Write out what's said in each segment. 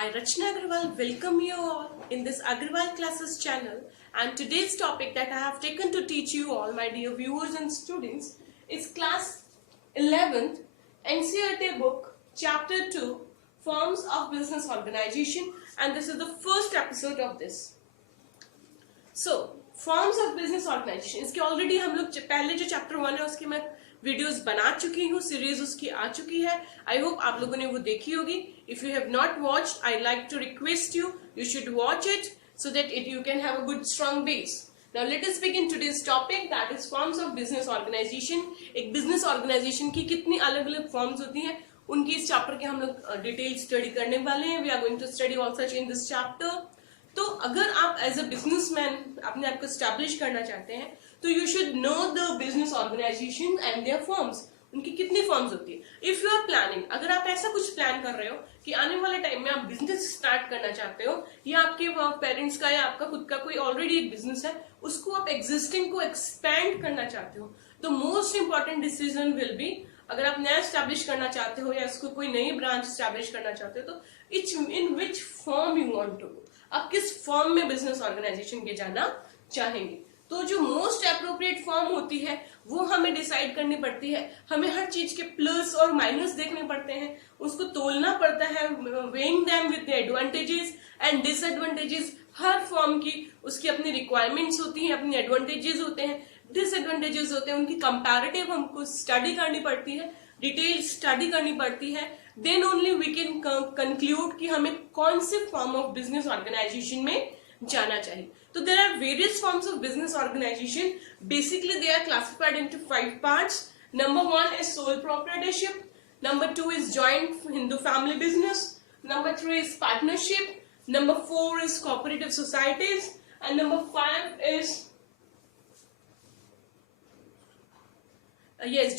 I, Rachna Agarwal, welcome you all in this Agarwal Classes channel, and today's topic that I have taken to teach you all, my dear viewers and students, is class 11th NCERT book, chapter 2, Forms of Business Organization, and this is the first episode of this. So, Forms of Business Organization, इसके already हम लोग पहले जो chapter 1 है उसकी मैं videos बना चुकी हूँ, सीरीज उसकी आ चुकी है. आई होप आप लोगों ने वो देखी होगी. If you have not watched, I like to request you should watch it so that you can have a good strong base. Now let us begin today's topic, that is forms of business organisation. एक business organisation की कितनी अलग अलग forms होती हैं, उनकी इस chapter के हम लोग डिटेल स्टडी करने वाले हैं. We are going to study all such in this chapter. तो अगर आप एज अ बिजनेसमैन अपने आप को स्टैब्लिश करना चाहते हैं तो you should know the business organisation and their forms. उनकी कितनी फॉर्म्स होती है. इफ यू आर प्लानिंग, अगर आप ऐसा कुछ प्लान कर रहे हो कि आने वाले टाइम में आप बिजनेस स्टार्ट करना चाहते हो, या आपके पेरेंट्स का या आपका खुद का कोई ऑलरेडी एक बिजनेस है, उसको आप एग्जिस्टिंग को एक्सपैंड करना चाहते हो, तो most important decision will be, अगर आप नया स्टैब्लिश करना चाहते हो या इसको कोई नई ब्रांच स्टैब्लिश करना चाहते हो, तो in which form you want to go, आप किस फॉर्म में बिजनेस ऑर्गेनाइजेशन के जाना चाहेंगे. तो जो मोस्ट अप्रोप्रिएट फॉर्म होती है वो हमें डिसाइड करनी पड़ती है. हमें हर चीज के प्लस और माइनस देखने पड़ते हैं, उसको तोलना पड़ता है, weighing them with the advantages and disadvantages. Her form की उसकी अपनी रिक्वायरमेंट्स होती हैं, अपने एडवांटेजेस होते हैं, डिसएडवांटेजेस होते हैं, उनकी कंपैरेटिव हमको स्टडी करनी पड़ती है, डिटेल स्टडी करनी पड़ती है. Then only we can conclude कि हमें कौन से फॉर्म ऑफ बिजनेस ऑर्गेनाइजेशन में जाना चाहिए. So there are various forms of business organization. Basically, they are classified into 5 parts. Number 1 is sole proprietorship. Number 2 is joint Hindu family business. Number 3 is partnership. Number 4 is cooperative societies. And number 5 is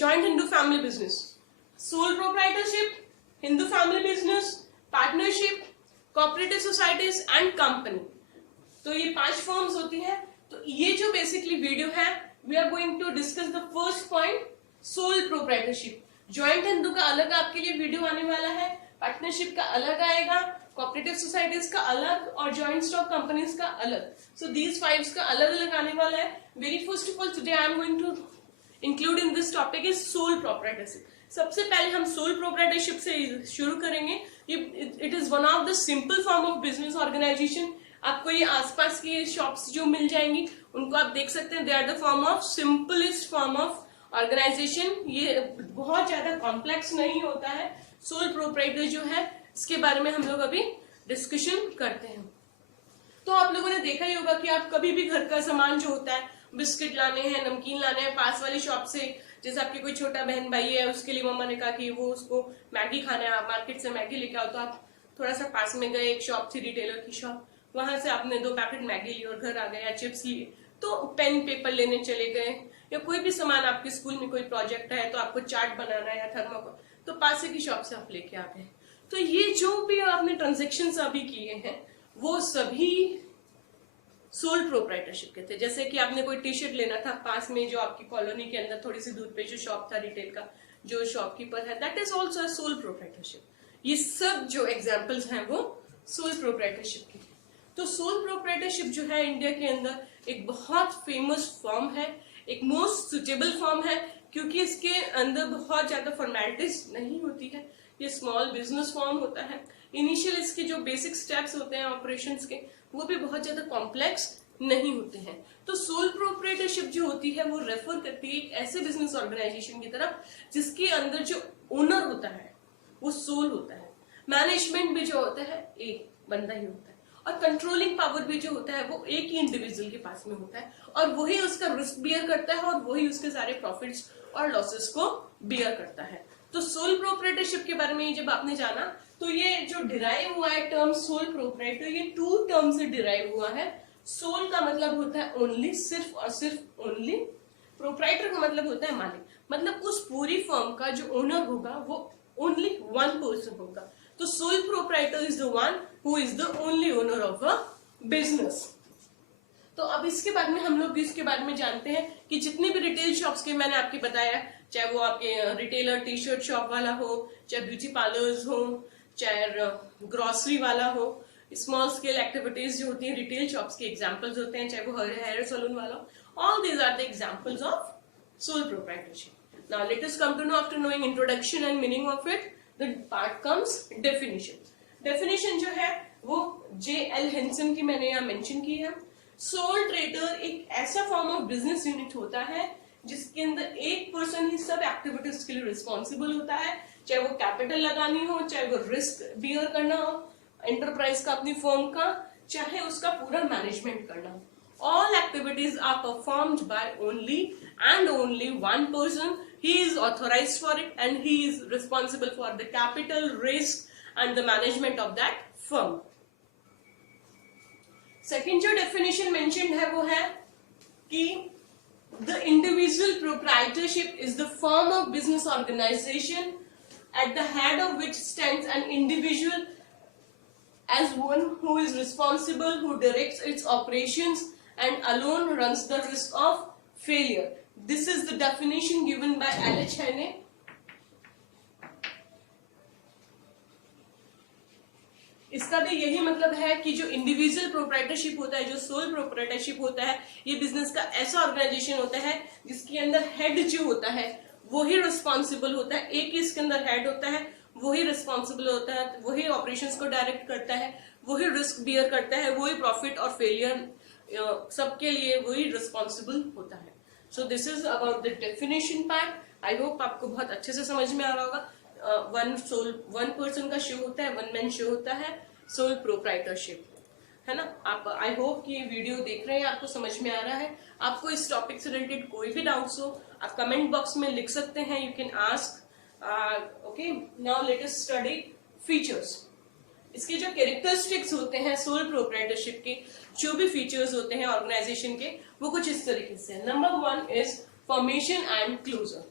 joint Hindu family business. Sole proprietorship, Hindu family business, partnership, cooperative societies and company. तो ये 5 forms होती है. तो ये जो basically video है, we are going to discuss the first point, sole proprietorship. Joint Hindu का अलग आपके लिए वीडियो आने वाला है, पार्टनरशिप का अलग आएगा, कोऑपरेटिव सोसाइटीज का अलग और ज्वाइंट स्टॉक कंपनीज का अलग. सो दीज 5 का अलग अलग आने वाला है. Very first of all today I am going to include in this topic is sole proprietorship. सबसे पहले हम सोल प्रोप्राइटरशिप से शुरू करेंगे. It is one of the simple form of business organisation. आपको ये आसपास की शॉप्स जो मिल जाएंगी उनको आप देख सकते हैं. They are the form of simplest form of organisation. ये बहुत ज्यादा कॉम्प्लेक्स नहीं होता है. सोल प्रोप्राइटर जो है इसके बारे में हम लोग अभी डिस्कशन करते हैं. तो आप लोगों ने देखा ही होगा कि आप कभी भी घर का सामान जो होता है, बिस्किट लाने हैं, नमकीन लाने हैं, पास वाली शॉप से, जैसे आपकी कोई छोटा बहन भाई है, उसके लिए मम्मा ने कहा कि वो उसको मैगी खाना है, आप मार्केट से मैगी लेके आओ, तो आप थोड़ा सा पास में गए, एक शॉप थी रिटेलर की शॉप, वहां से आपने 2 पैकेट मैगी ली और घर आ गए, या चिप्स लिए, तो पेन पेपर लेने चले गए, या कोई भी सामान आपके स्कूल में कोई प्रोजेक्ट है तो आपको चार्ट बनाना है या थर्माकोल, तो पास की शॉप से आप लेके आ गए. तो ये जो भी आपने ट्रांजेक्शन अभी किए हैं वो सभी सोल प्रोप्राइटरशिप के थे. जैसे कि आपने कोई टी शर्ट लेना था, पास में जो आपकी कॉलोनी के अंदर थोड़ी सी दूर पे जो शॉप था रिटेल का, जो शॉपकीपर है, that is also sole proprietorship. ये सब जो एग्जाम्पल्स हैं वो सोल प्रोप्राइटरशिप की. तो सोल प्रोप्राइटरशिप जो है इंडिया के अंदर एक बहुत फेमस फॉर्म है, एक मोस्ट सुटेबल फॉर्म है, क्योंकि इसके अंदर बहुत ज्यादा फॉर्मेलिटीज नहीं होती है. ये स्मॉल बिजनेस फॉर्म होता है. इनिशियल इसके जो बेसिक स्टेप्स होते हैं ऑपरेशंस के, वो भी बहुत ज्यादा कॉम्प्लेक्स नहीं होते हैं. तो सोल प्रोप्राइटरशिप जो होती है वो रेफर करती है एक ऐसे बिजनेस ऑर्गेनाइजेशन की तरफ जिसके अंदर जो ओनर होता है वो सोल होता है. मैनेजमेंट भी जो होता है एक बंदा ही होता है, और कंट्रोलिंग पावर भी जो होता है वो एक ही इंडिविजुअल के पास में होता है, और वही उसका रिस्क बियर करता है और वही उसके सारे प्रॉफिट्स और लॉसेस को बियर करता है. तो सोल प्रोप्राइटरशिप के बारे में जब आपने जाना, तो ये जो डिराइव हुआ है टर्म सोल प्रोप्राइटर, ये 2 टर्म से डिराइव हुआ है. सोल का मतलब होता है ओनली, सिर्फ और सिर्फ ओनली. प्रोप्राइटर का मतलब होता है मालिक, मतलब उस पूरी फर्म का जो ओनर होगा वो ओनली 1 पर्सन होगा. तो sole proprietor is the one who is the only owner of a business. तो अब इसके बाद में हम लोग इसके बारे में जानते हैं कि जितने भी रिटेल शॉप्स के मैंने आपके बताया, चाहे वो आपके रिटेलर टी शर्ट शॉप वाला हो, चाहे ब्यूटी पार्लर्स हो, चाहे ग्रोसरी वाला हो, स्मॉल स्केल एक्टिविटीज जो होती है रिटेल शॉप्स के एग्जांपल्स होते हैं, चाहे वो हेयर सैलून वाला, all these are the examples of sole proprietorship. Now let us come to know, after knowing introduction and meaning of it, the part comes definition. Definition जो है वो J.L. Henson की मैंने यहाँ मेंशन की है. Soul trader एक ऐसा फॉर्म ऑफ बिजनेस यूनिट होता है जिसके अंदर एक पर्सन ही सब एक्टिविटीज के लिए रिस्पॉन्सिबल होता है, चाहे वो कैपिटल लगानी हो, चाहे वो रिस्क बियर करना हो एंटरप्राइज का, अपनी फर्म का, चाहे उसका पूरा मैनेजमेंट करना हो. All activities are performed by only and only one person. He is authorized for it and he is responsible for the capital, risk and the management of that firm. Second जो definition mentioned है वो है कि the individual proprietorship is the form of business organization at the head of which stands an individual as one who is responsible, who directs its operations and alone runs the risk of failure. This is the definition given by L.H. Henne. इसका भी यही मतलब है कि जो individual proprietorship होता है, जो सोल प्रोप्राइटरशिप होता है, ये बिजनेस का ऐसा ऑर्गेनाइजेशन होता है जिसके अंदर हेड जो होता है वही रिस्पॉन्सिबल होता है. एक ही इसके अंदर हेड होता है, वही रिस्पॉन्सिबल होता है, वही ऑपरेशंस को डायरेक्ट करता है, वही रिस्क बियर करता है, वही प्रॉफिट और फेलियर सबके लिए वही रिस्पॉन्सिबल होता है. So this is about the definition part. I hope आपको बहुत अच्छे से समझ में आ रहा होगा. वन पर्सन का शो होता है, वन मैन शो होता है सोल प्रोप्राइटरशिप, है ना. आप आई होप कि ये वीडियो देख रहे हैं, आपको समझ में आ रहा है. आपको इस टॉपिक से रिलेटेड कोई भी डाउट्स हो आप कमेंट बॉक्स में लिख सकते हैं. You can ask. Okay, now let us study features. इसके जो कैरेक्टरिस्टिक्स होते हैं सोल प्रोप्राइटरशिप के, जो भी फीचर्स होते हैं ऑर्गेनाइजेशन के, वो कुछ इस तरीके से. Number 1 is formation and closure.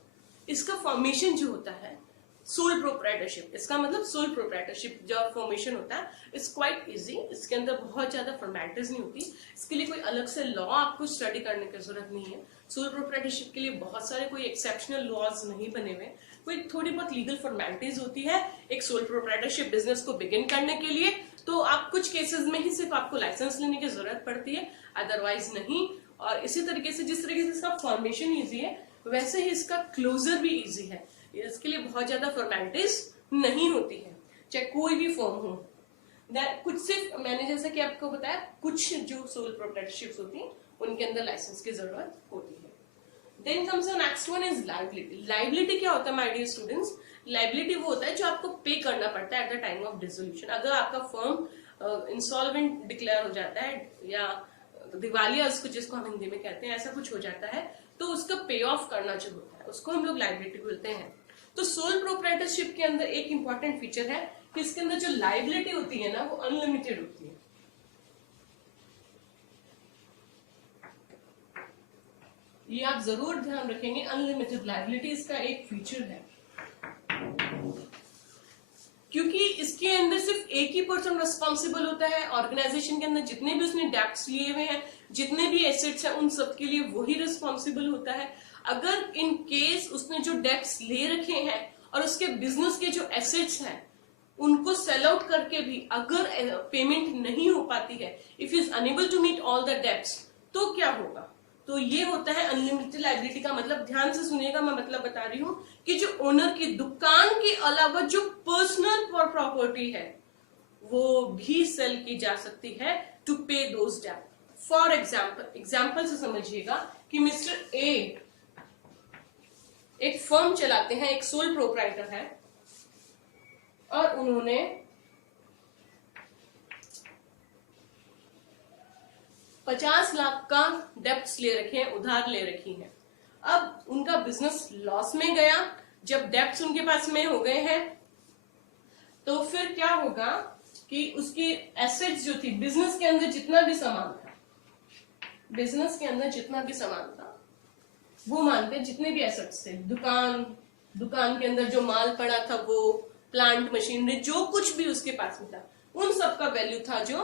इसका फॉर्मेशन जो होता है सोल प्रोप्राइटरशिप, इसका मतलब सोल प्रोप्राइटरशिप जो फॉर्मेशन होता है इट्स क्वाइट इजी. इसके अंदर बहुत ज्यादा फॉर्मेलिटीज नहीं होती. इसके लिए कोई अलग से लॉ आपको स्टडी करने की जरूरत नहीं है. सोल प्रोप्राइटरशिप के लिए बहुत सारे कोई एक्सेप्शनल लॉज नहीं बने हुए. कोई थोड़ी बहुत लीगल फॉर्मेलिटीज होती है एक सोल प्रोप्राइटरशिप बिजनेस को बिगिन करने के लिए. तो आप कुछ केसेस में ही सिर्फ आपको लाइसेंस लेने की जरूरत पड़ती है, अदरवाइज नहीं. और इसी तरीके से जिस तरीके से इसका फॉर्मेशन ईजी है वैसे ही इसका क्लोजर भी ईजी है. इसके लिए बहुत ज्यादा फॉर्मेलिटीज नहीं होती है, चाहे कोई भी फर्म हो. कुछ सिर्फ मैंने जैसा कि आपको बताया, कुछ जो सोल प्रोप्राइटरशिप्स होती हैं उनके अंदर लाइसेंस की जरूरत होती है. Then comes the next one is liability. Liability क्या होता है माय डियर स्टूडेंट्स? लायबिलिटी वो होता है जो आपको पे करना पड़ता है at the time of dissolution. अगर आपका फर्म इंसॉल्वेंट डिक्लेयर हो जाता है या दिवालिया उसको जिसको हम हिंदी में कहते हैं, ऐसा कुछ हो जाता है, तो उसका पे ऑफ करना जो होता है उसको हम लोग लायबिलिटी बोलते हैं. तो सोल प्रोप्राइटरशिप के अंदर एक इंपॉर्टेंट फीचर है कि इसके अंदर जो लायबिलिटी होती है ना वो अनलिमिटेड होती है. ये आप जरूर ध्यान रखेंगे. अनलिमिटेड लायबिलिटी इसका एक फीचर है, क्योंकि इसके अंदर सिर्फ एक ही पर्सन रिस्पॉन्सिबल होता है. ऑर्गेनाइजेशन के अंदर जितने भी उसने डेब्ट्स लिए हुए हैं, जितने भी एसेट्स हैं, उन सब के लिए वही रिस्पॉन्सिबल होता है. अगर इन केस उसने जो डेब्ट्स ले रखे हैं और उसके बिजनेस के जो एसेट्स हैं उनको सेल आउट करके भी अगर पेमेंट नहीं हो पाती है, if is unable to meet all the debts, तो क्या होगा? तो ये होता है अनलिमिटेड लायबिलिटी का मतलब. ध्यान से सुनिएगा, मैं मतलब बता रही हूँ कि जो ओनर की दुकान के अलावा जो पर्सनल प्रॉपर्टी है वो भी सेल की जा सकती है टू पे दोज डेब्ट. फॉर एग्जाम्पल से समझिएगा कि मिस्टर ए एक फर्म चलाते हैं, एक सोल प्रोप्राइटर है, और उन्होंने $50 लाख का डेब्ट्स ले रखे हैं, उधार ले रखी हैं. अब उनका बिजनेस लॉस में गया. जब डेब्ट्स उनके पास में हो गए हैं तो फिर क्या होगा कि उसकी एसेट्स जो थी, बिजनेस के अंदर जितना भी सामान था, बिजनेस के अंदर जितना भी सामान था वो मानते जितने भी एसेट्स थे, दुकान के अंदर जो माल पड़ा था, वो प्लांट मशीनरी जो कुछ भी उसके पास में था, उन सब का वैल्यू था जो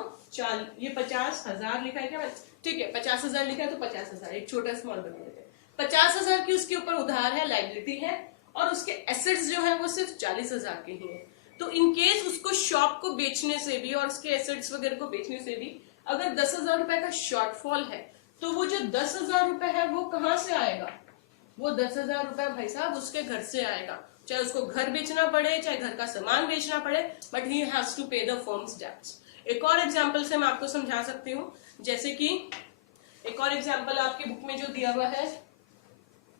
ये 50,000 लिखा है क्या? ठीक है, 50,000 लिखा है तो 50,000 एक छोटा स्मॉल बना देते हैं. 50,000 की उसके ऊपर उधार है, लायबिलिटी है, और उसके एसेट्स जो है वो सिर्फ 40,000 के ही है. तो इन केस उसको शॉप को बेचने से भी और उसके एसेट्स वगैरह को बेचने से भी अगर 10,000 रुपए का शॉर्टफॉल है, तो वो जो 10,000 रुपए है वो कहां से आएगा? वो 10,000 रुपए भाई साहब उसके घर से आएगा, चाहे उसको घर बेचना पड़े, चाहे घर का सामान बेचना पड़े, बट ही हैज टू पे द फर्म्स डेब्ट्स। एक और एग्जांपल से मैं आपको समझा सकती हूँ, जैसे कि एक और एग्जांपल आपकी बुक में जो दिया हुआ है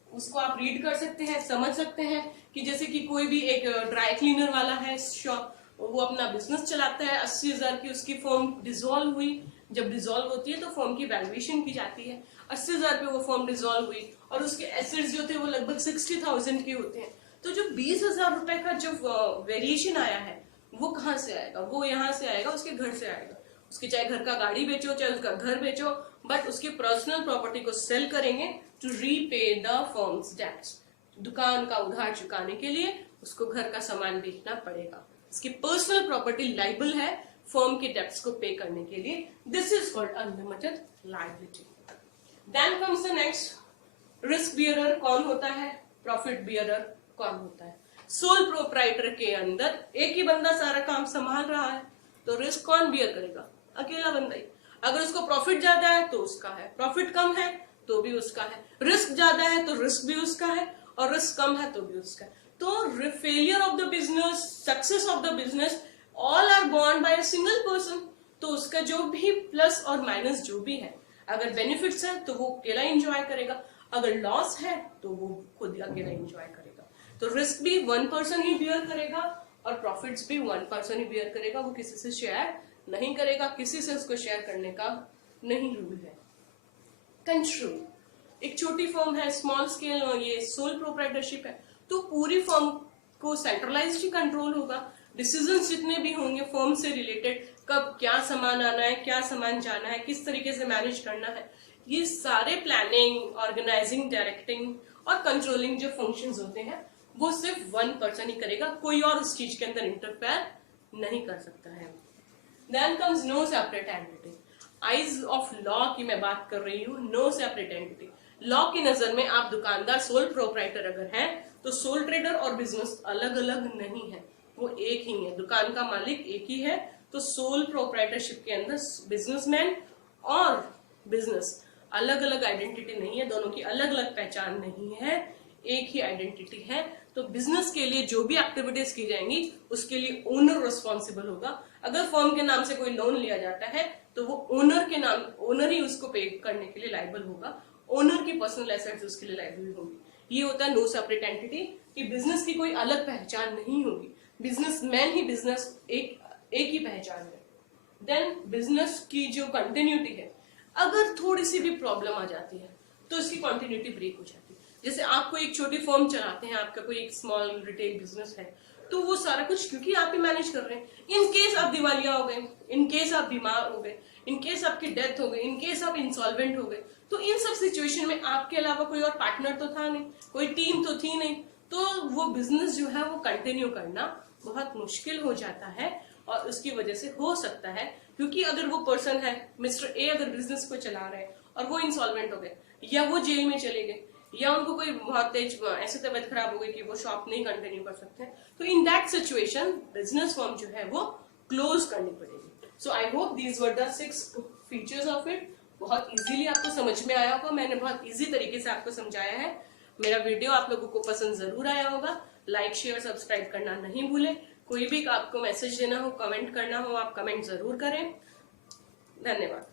उसको आप रीड कर सकते हैं, समझ सकते हैं कि जैसे कि कोई भी एक ड्राई क्लीनर वाला है शॉप, वो अपना बिजनेस चलाता है, 80,000 की उसकी फर्म डिसॉल्व हुई। जब डिसॉल्व होती है तो फर्म की वैल्यूएशन की जाती है, 80,000 पे वो फर्म डिसॉल्व हुई और उसके एसेट्स जो थे वो लगभग 60,000 के होते हैं। तो जो 20,000 रुपए का जो वेरिएशन आया है वो कहाँ से आएगा? वो यहाँ से आएगा, उसके घर से आएगा। उसके चाहे घर का गाड़ी बेचो, चाहे उसका घर बेचो, बट उसकी पर्सनल प्रॉपर्टी को सेल करेंगे to repay the firm's debts. दुकान का उधार चुकाने के लिए उसको घर का सामान बेचना पड़ेगा। इसकी पर्सनल प्रॉपर्टी लाइबल है फर्म के डेब्ट्स को पे करने के लिए। This is called unlimited liability. Then comes the next, risk bearer कौन होता है, प्रॉफिट बियरर कौन होता है। सोल प्रोप्राइटर के अंदर एक ही बंदा सारा काम संभाल रहा है, तो रिस्क कौन बियर करेगा? अकेला बंदा ही। अगर उसको प्रॉफिट ज्यादा है तो उसका है, प्रॉफिट कम है तो भी उसका है, रिस्क ज्यादा है तो रिस्क भी उसका है, और रिस्क कम है तो भी उसका है। तो failure of the business, success of the business, all are born by a single person. तो उसका जो भी प्लस और माइनस जो भी है, अगर बेनिफिट्स है तो वो अकेला एंजॉय करेगा, अगर लॉस है तो वो खुद अकेला एंजॉय करेगा। तो रिस्क भी वन पर्सन ही बियर करेगा और प्रॉफिट्स भी वन पर्सन ही बियर करेगा, वो किसी से शेयर नहीं करेगा, किसी से उसको शेयर करने का नहीं रूल है। कंट्रोल, एक छोटी फर्म है, स्मॉल स्केल, ये सोल प्रोप्राइटरशिप है, तो पूरी फर्म को सेंट्रलाइज्ड ही कंट्रोल होगा। डिसीजंस जितने भी होंगे फर्म से रिलेटेड, कब क्या सामान आना है, क्या सामान जाना है, किस तरीके से मैनेज करना है, ये सारे प्लानिंग, ऑर्गेनाइजिंग, डायरेक्टिंग और कंट्रोलिंग जो फंक्शंस होते हैं वो सिर्फ वन पर्सन ही करेगा, कोई और उस चीज के अंदर इंटरफेयर नहीं कर सकता है। Then comes no separate entity. Eyes of law की मैं बात कर रही हूँ, नो सेपरेट एंटिटी। लॉ की नजर में आप दुकानदार, सोल प्रोप्राइटर अगर हैं, तो सोल ट्रेडर और बिजनेस अलग अलग नहीं है, वो एक ही है। दुकान का मालिक एक ही है, तो सोल प्रोप्राइटरशिप के अंदर बिजनेसमैन और बिजनेस अलग अलग आइडेंटिटी नहीं है, दोनों की अलग अलग पहचान नहीं है, एक ही आइडेंटिटी है। तो बिजनेस के लिए जो भी एक्टिविटीज की जाएंगी उसके लिए ओनर रिस्पॉन्सिबल होगा। अगर फर्म के नाम से कोई लोन लिया जाता है तो वो ओनर के नाम, ओनर ही उसको पे करने के लिए लायबल होगा, ओनर की पर्सनल एसेट्स उसके लिए लायबल होंगी। ये होता है नो सेपरेट एंटिटी, कि बिजनेस की कोई अलग पहचान नहीं होगी, बिजनेसमैन ही बिजनेस एक ही पहचान है। देन बिजनेस की जो कंटिन्यूटी है, अगर थोड़ी सी भी प्रॉब्लम आ जाती है तो इसकी कंटिन्यूटी ब्रेक हो जाती है। जैसे आप कोई एक छोटी फर्म चलाते हैं, आपका कोई एक स्मॉल रिटेल बिजनेस है, तो वो सारा कुछ क्योंकि आप ही मैनेज कर रहे हैं। इन केस आप दिवालिया हो गए, इन केस आप बीमार हो गए, इन केस आपकी डेथ हो गई, इन केस आप इंसॉल्वेंट हो गए, तो इन सब सिचुएशन में आपके अलावा कोई और पार्टनर तो था नहीं, कोई टीम तो थी नहीं, तो वो बिजनेस जो है वो कंटिन्यू करना बहुत मुश्किल हो जाता है। और उसकी वजह से हो सकता है, क्योंकि अगर वो पर्सन है, मिस्टर ए अगर बिजनेस को चला रहे हैं और वो इंसॉल्वेंट हो गए, या वो जेल में चले गए, या उनको कोई बहुत तेज ऐसी तबीयत खराब हो गई कि वो शॉप नहीं कंटिन्यू कर सकते, तो in that situation business firm जो है वो क्लोज करनी पड़ेगी। So I hope these were the 6 features of it. बहुत इजीली आपको समझ में आया होगा, मैंने बहुत इजी तरीके से आपको समझाया है। मेरा वीडियो आप लोगों को पसंद जरूर आया होगा। लाइक, शेयर, सब्सक्राइब करना नहीं भूलें। कोई भी आपको मैसेज देना हो, कमेंट करना हो, आप कमेंट जरूर करें। धन्यवाद।